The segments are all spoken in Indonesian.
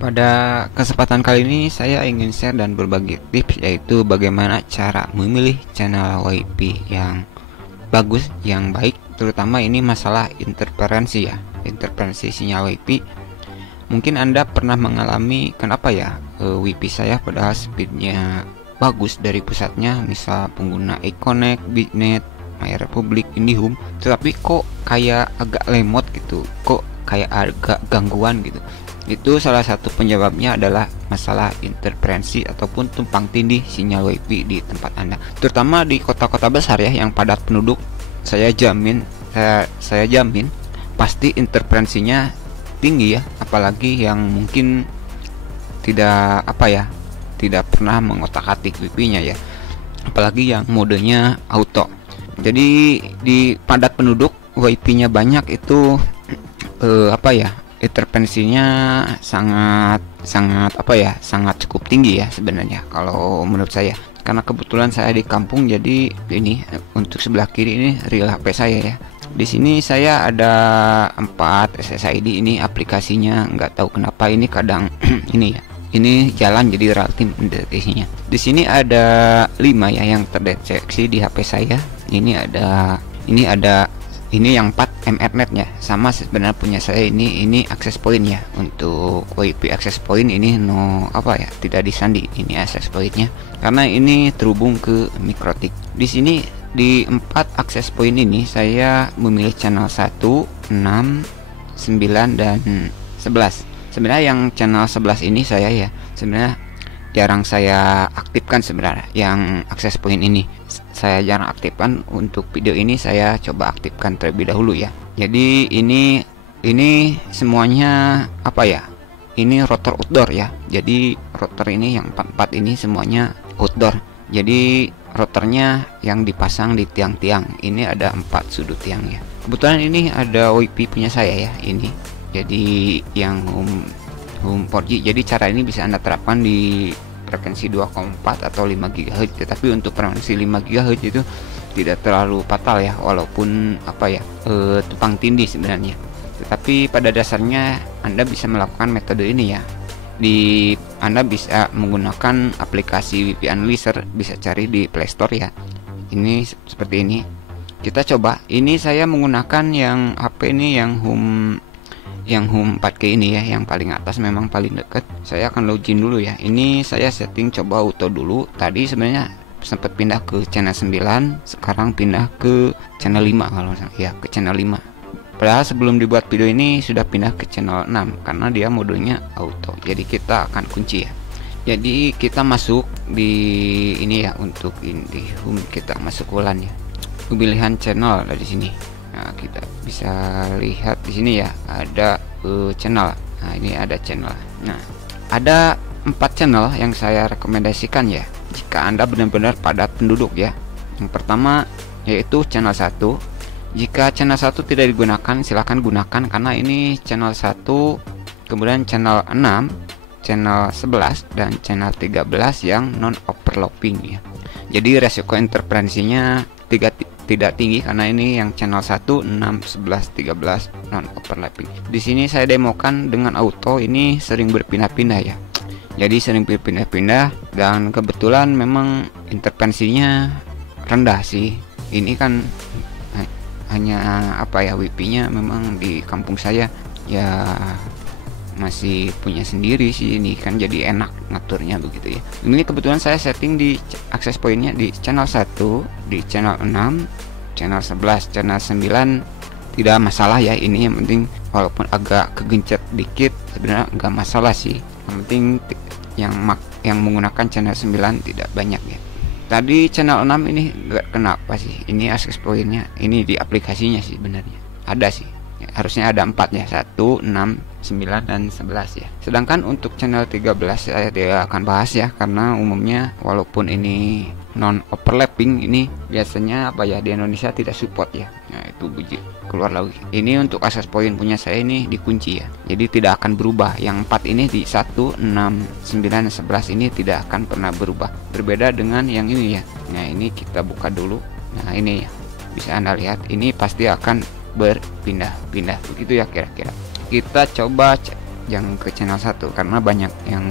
Pada kesempatan kali ini saya ingin share dan berbagi tips, yaitu bagaimana cara memilih channel WiFi yang bagus, yang baik, terutama ini masalah interferensi ya, interferensi sinyal WiFi. Mungkin Anda pernah mengalami kenapa ya WiFi saya padahal speednya bagus dari pusatnya, misal pengguna Econnect, Bitnet, MyRepublic, IndiHome, tetapi kok kayak agak lemot gitu, kok kayak agak gangguan gitu. Itu salah satu penyebabnya adalah masalah interferensi ataupun tumpang tindih sinyal WiFi di tempat Anda, terutama di kota-kota besar ya yang padat penduduk. Saya jamin pasti interferensinya tinggi ya, apalagi yang mungkin tidak pernah mengotak-atik WiFi-nya ya, apalagi yang modenya auto. Jadi di padat penduduk WiFi-nya banyak itu intervensinya sangat cukup tinggi ya sebenarnya kalau menurut saya, karena kebetulan saya di kampung. Jadi ini untuk sebelah kiri ini real HP saya ya. Di sini saya ada 4 SSID, ini aplikasinya nggak tahu kenapa ini kadang ini jalan jadi relatif deteksinya. Di sini ada 5 ya yang terdeteksi di HP saya. Ini yang 4 MRNet ya, sama sebenarnya punya saya ini access point ya. Untuk WiFi access point ini tidak disandi ini access pointnya, karena ini terhubung ke Mikrotik. Di sini di 4 access point ini saya memilih channel 1, 6, 9 dan 11. Sebenarnya yang channel 11 ini saya sebenarnya jarang saya aktifkan sebenarnya. Yang access point ini saya jarang aktifkan. Untuk video ini saya coba aktifkan terlebih dahulu ya. Jadi ini semuanya ini router outdoor ya. Jadi router ini yang 44 ini semuanya outdoor. Jadi routernya yang dipasang di tiang-tiang. Ini ada 4 sudut tiang ya. Kebetulan ini ada WiFi punya saya ya ini. Jadi yang home 4G. Jadi cara ini bisa Anda terapkan di frekuensi 2,4 atau 5 GHz. Tetapi untuk frekuensi 5 GHz itu tidak terlalu fatal ya, walaupun tumpang tindih sebenarnya. Tetapi pada dasarnya Anda bisa melakukan metode ini ya. Anda bisa menggunakan aplikasi WiFi Analyzer, bisa cari di Play Store ya. Ini seperti ini. Kita coba. Ini saya menggunakan yang HP ini yang home 4G ini ya, yang paling atas, memang paling dekat. Saya akan login dulu ya. Ini saya setting coba auto dulu. Tadi sebenarnya sempat pindah ke channel 9, sekarang pindah ke channel 5 kalau ya, ke channel 5. Padahal sebelum dibuat video ini sudah pindah ke channel 6 karena dia modenya auto. Jadi kita akan kunci ya. Jadi kita masuk di ini ya, untuk di home kita masuk WLAN ya. Pemilihan channel dari sini. Nah, kita bisa lihat di sini ya, ada channel. Nah, ini ada channel. Nah, ada 4 channel yang saya rekomendasikan ya, jika Anda benar-benar padat penduduk ya. Yang pertama yaitu channel 1. Jika channel 1 tidak digunakan, silahkan gunakan, karena ini channel 1, kemudian channel 6, channel 11 dan channel 13 yang non overlapping ya. Jadi resiko interferensinya tidak tinggi karena ini yang channel 1, 6, 11, 13 non overlapping. Di sini saya demokan dengan auto, ini sering berpindah-pindah ya. Jadi sering berpindah-pindah dan kebetulan memang interferensinya rendah sih. Ini kan hanya WiFi-nya memang di kampung saya ya masih punya sendiri sih, ini kan jadi enak ngaturnya begitu ya. Ini kebetulan saya setting di access pointnya di channel 1, di channel 6, channel 11, channel 9 tidak masalah ya. Ini yang penting walaupun agak kegencet dikit sebenarnya nggak masalah sih. Yang penting yang menggunakan channel 9 tidak banyak ya. Tadi channel 6 ini nggak kenapa sih, ini access pointnya ini di aplikasinya sih sebenarnya ada sih ya, harusnya ada 4 ya, 1, 6, 9 dan 11 ya. Sedangkan untuk channel 13 saya tidak akan bahas ya, karena umumnya walaupun ini non overlapping, ini biasanya di Indonesia tidak support ya. Nah, itu keluar lagi. Ini untuk access point punya saya ini dikunci ya, jadi tidak akan berubah. Yang 4 ini di 1, 6, 9, 11 ini tidak akan pernah berubah, berbeda dengan yang ini ya. Nah, ini kita buka dulu. Nah, ini ya, bisa Anda lihat ini pasti akan berpindah-pindah begitu ya kira-kira. Kita coba jangan ke channel 1 karena banyak yang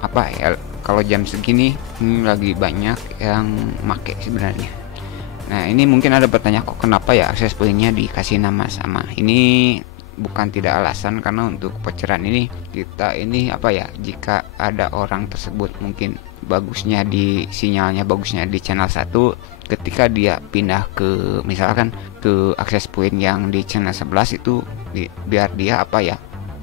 apa ya, kalau jam segini ini lagi banyak yang make sebenarnya. Nah ini mungkin ada bertanya, kok kenapa ya akses poinnya dikasih nama sama? Ini bukan tidak alasan, karena untuk pencerahan ini kita ini apa ya, jika ada orang tersebut mungkin bagusnya di sinyalnya bagusnya di channel 1, ketika dia pindah ke misalkan ke akses point yang di channel 11 itu biar dia apa ya,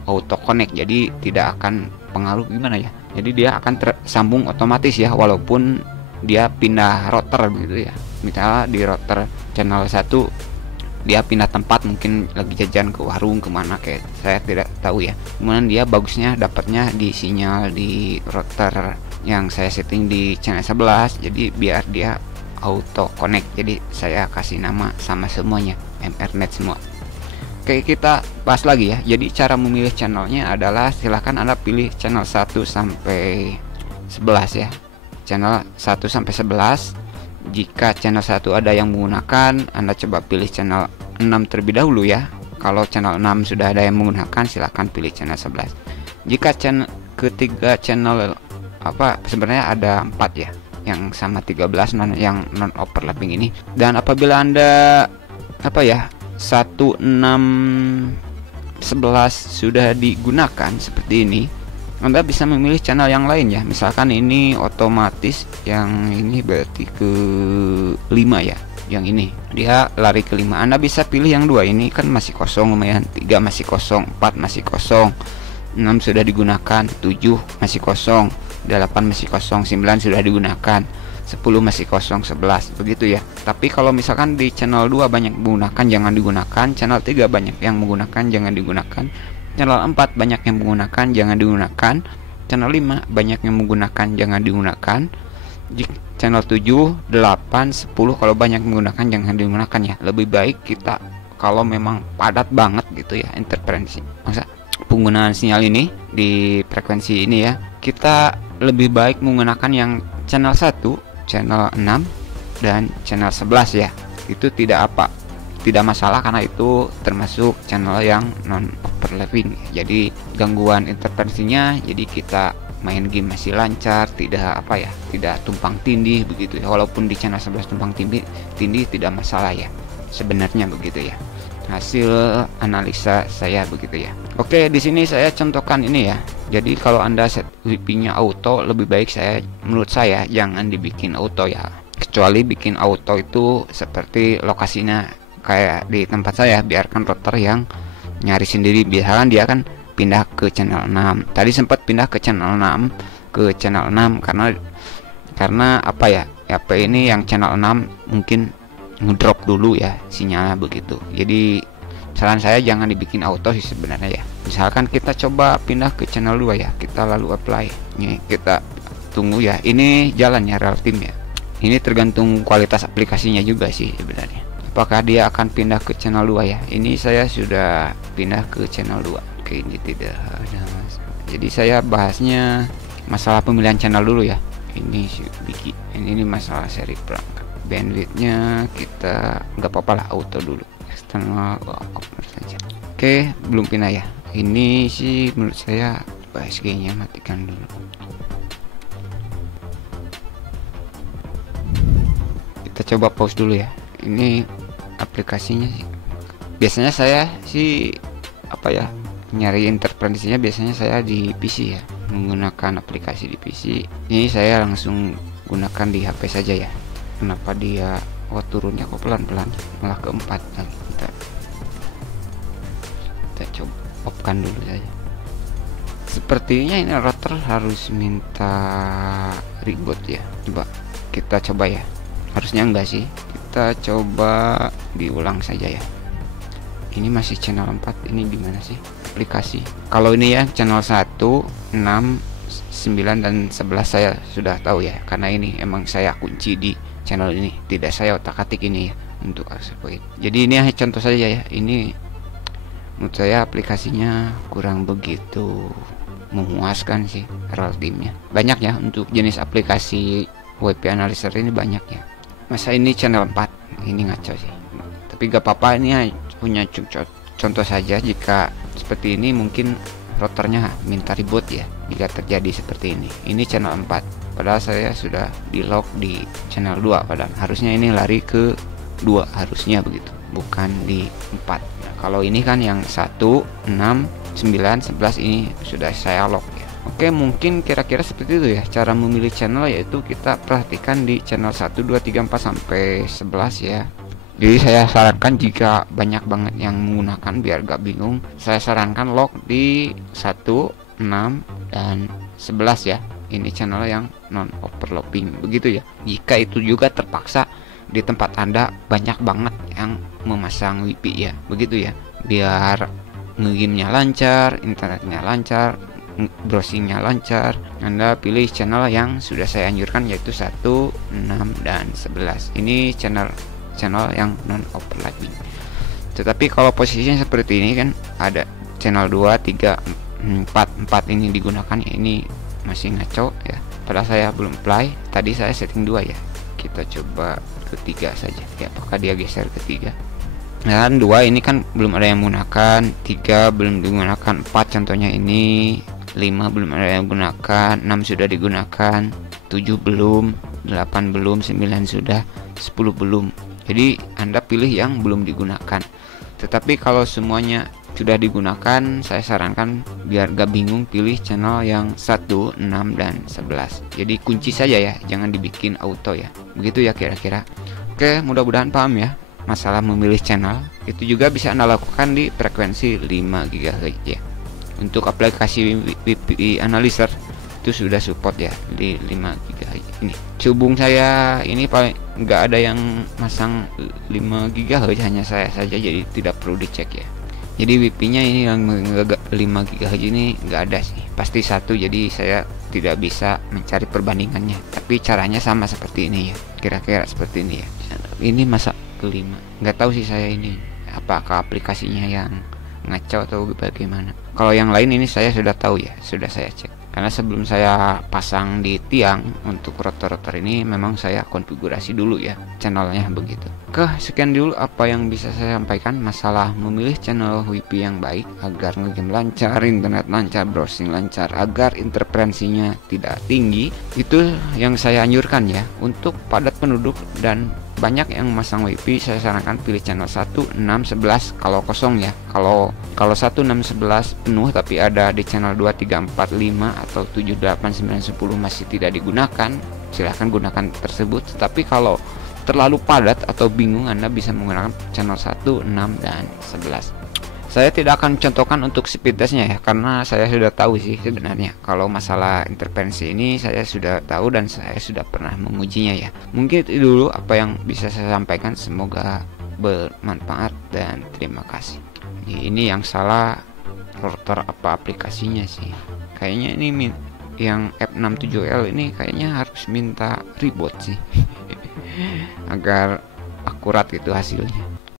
auto connect, jadi tidak akan pengaruh gimana ya, jadi dia akan tersambung otomatis ya, walaupun dia pindah router gitu ya. Misalnya di router channel 1 dia pindah tempat, mungkin lagi jajan ke warung kemana kayak saya tidak tahu ya, kemudian dia bagusnya dapatnya di sinyal di router yang saya setting di channel 11, jadi biar dia auto connect, jadi saya kasih nama sama semuanya MRnet semua. Oke, kita bahas lagi ya. Jadi cara memilih channelnya adalah silahkan Anda pilih channel 1 sampai 11 ya, channel 1 sampai 11. Jika channel 1 ada yang menggunakan, Anda coba pilih channel 6 terlebih dahulu ya. Kalau channel 6 sudah ada yang menggunakan, silahkan pilih channel 11. Jika ketiga channel apa, sebenarnya ada 4 ya, yang sama 13 yang non overlapping ini. Dan apabila Anda apa ya 1, 6, 11 sudah digunakan seperti ini, Anda bisa memilih channel yang lain ya. Misalkan ini otomatis, yang ini berarti ke 5 ya, yang ini dia lari ke 5. Anda bisa pilih yang 2, ini kan masih kosong lumayan, 3 masih kosong, 4 masih kosong, 6 sudah digunakan, 7 masih kosong, 8 masih kosong, 9 sudah digunakan, 10 masih kosong, 11 begitu ya. Tapi kalau misalkan di channel 2 banyak menggunakan, jangan digunakan. Channel 3 banyak yang menggunakan, jangan digunakan. Channel 4 banyak yang menggunakan, jangan digunakan. Channel 5 banyak yang menggunakan, jangan digunakan. Channel 7, 8, 10 kalau banyak menggunakan, jangan digunakan ya. Lebih baik kita kalau memang padat banget gitu ya interferensi, masa penggunaan sinyal ini di frekuensi ini ya, kita lebih baik menggunakan yang channel 1, channel 6 dan channel 11 ya. Itu tidak masalah karena itu termasuk channel yang non overlapping. Jadi gangguan interferensinya, jadi kita main game masih lancar, tidak apa ya, tidak tumpang tindih begitu ya. Walaupun di channel 11 tumpang tindih tidak masalah ya, sebenarnya begitu ya, hasil analisa saya begitu ya. Oke, di sini saya contohkan ini ya. Jadi kalau Anda set WiFi-nya auto, lebih baik menurut saya jangan dibikin auto ya. Kecuali bikin auto itu seperti lokasinya kayak di tempat saya, biarkan router yang nyari sendiri. Biarkan dia kan pindah ke channel 6. Tadi sempat pindah ke channel 6 karena apa ya, HP ini yang channel 6 mungkin ngedrop dulu ya sinyalnya begitu. Jadi saran saya jangan dibikin auto sih sebenarnya ya. Misalkan kita coba pindah ke channel 2 ya, kita lalu apply. Ini kita tunggu ya. Ini jalannya real time ya. Ini tergantung kualitas aplikasinya juga sih sebenarnya, apakah dia akan pindah ke channel 2 ya. Ini saya sudah pindah ke channel 2. Oke, ini tidak ada masalah. Jadi saya bahasnya masalah pemilihan channel dulu ya. Ini Biki, ini masalah seri perangkat. Bandwidthnya kita nggak apa-apa lah, auto dulu, eksternal open saja. Oke, belum pindah ya. Ini sih menurut saya BSG nya matikan dulu. Kita coba pause dulu ya. Ini aplikasinya sih biasanya saya sih apa ya, nyari interferensinya biasanya saya di PC ya, menggunakan aplikasi di PC. Ini saya langsung gunakan di HP saja ya. Kenapa dia turunnya kok pelan-pelan, malah keempat lagi. Kita coba off-kan dulu saja. Sepertinya ini router harus minta reboot ya. Coba kita coba ya. Harusnya enggak sih. Kita coba diulang saja ya. Ini masih channel 4. Ini gimana sih aplikasi? Kalau ini ya channel 1, 6, 9 dan 11 saya sudah tahu ya, karena ini emang saya kunci di channel ini, tidak saya otak-atik ini ya untuk akses point. Jadi ini hanya contoh saja ya. Ini menurut saya aplikasinya kurang begitu memuaskan sih real time-nya. Banyak ya untuk jenis aplikasi WiFi analyzer ini banyak ya. Masa ini channel 4, ini ngaco sih. Tapi gak apa-apa, ini punya contoh saja. Jika seperti ini mungkin rotornya minta reboot ya jika terjadi seperti ini. Ini channel 4, padahal saya sudah di lock di channel 2, padahal harusnya ini lari ke 2, harusnya begitu, bukan di 4. Nah, kalau ini kan yang 1, 6, 9, 11 ini sudah saya lock ya. Oke, mungkin kira-kira seperti itu ya cara memilih channel, yaitu kita perhatikan di channel 1, 2, 3, 4 sampai 11 ya. Jadi saya sarankan jika banyak banget yang menggunakan biar gak bingung, saya sarankan lock di 1, 6, dan 11 ya. Ini channel yang non overlapping begitu ya. Jika itu juga terpaksa di tempat Anda banyak banget yang memasang WiFi ya, begitu ya. Biar nge-game-nya lancar, internetnya lancar, browsingnya lancar, Anda pilih channel yang sudah saya anjurkan, yaitu 1, 6, dan 11. Ini channel yang non overlapping. Tetapi kalau posisinya seperti ini kan ada channel 2, 3, 4 ini digunakan ya, ini masih ngaco ya. Padahal saya belum play, tadi saya setting 2 ya. Kita coba ketiga saja ya, apakah dia geser ketiga. Dan 2 ini kan belum ada yang menggunakan, 3 belum digunakan, 4 contohnya ini, 5 belum ada yang menggunakan, 6 sudah digunakan, 7 belum, 8 belum, 9 sudah, 10 belum. Jadi Anda pilih yang belum digunakan. Tetapi kalau semuanya sudah digunakan, saya sarankan biar gak bingung pilih channel yang 1, 6, dan 11. Jadi kunci saja ya, jangan dibikin auto ya. Begitu ya kira-kira. Oke, mudah-mudahan paham ya masalah memilih channel. Itu juga bisa Anda lakukan di frekuensi 5 GHz ya. Untuk aplikasi WiFi Analyzer itu sudah support ya di 5 GHz ini. Hubung saya ini paling nggak ada yang masang 5 GHz, hanya saya saja, jadi tidak perlu dicek ya. Jadi WiFi nya ini yang 5 GHz ini nggak ada sih, pasti 1, jadi saya tidak bisa mencari perbandingannya. Tapi caranya sama seperti ini ya, kira-kira seperti ini ya. Ini masa kelima, nggak tahu sih saya ini apakah aplikasinya yang ngaco atau bagaimana. Kalau yang lain ini saya sudah tahu ya, sudah saya cek. Karena sebelum saya pasang di tiang untuk rotor-rotor ini memang saya konfigurasi dulu ya channelnya begitu. Oke, sekian dulu apa yang bisa saya sampaikan masalah memilih channel WiFi yang baik agar ngegame lancar, internet lancar, browsing lancar, agar interferensinya tidak tinggi. Itu yang saya anjurkan ya. Untuk padat penduduk dan banyak yang memasang WiFi, saya sarankan pilih channel 1, 6, 11 kalau kosong ya. Kalau 1, 6, 11 penuh tapi ada di channel 2, 3, 4, 5 atau 7, 8, 9, 10 masih tidak digunakan, silahkan gunakan tersebut. Tapi kalau terlalu padat atau bingung, Anda bisa menggunakan channel 1, 6, dan 11. Saya tidak akan contohkan untuk speed testnya ya, karena saya sudah tahu sih sebenarnya. Kalau masalah interferensi ini saya sudah tahu dan saya sudah pernah mengujinya ya. Mungkin itu dulu apa yang bisa saya sampaikan, semoga bermanfaat dan terima kasih. Ini yang salah rotor apa aplikasinya sih. Kayaknya ini yang F67L ini kayaknya harus minta reboot sih agar akurat gitu hasilnya.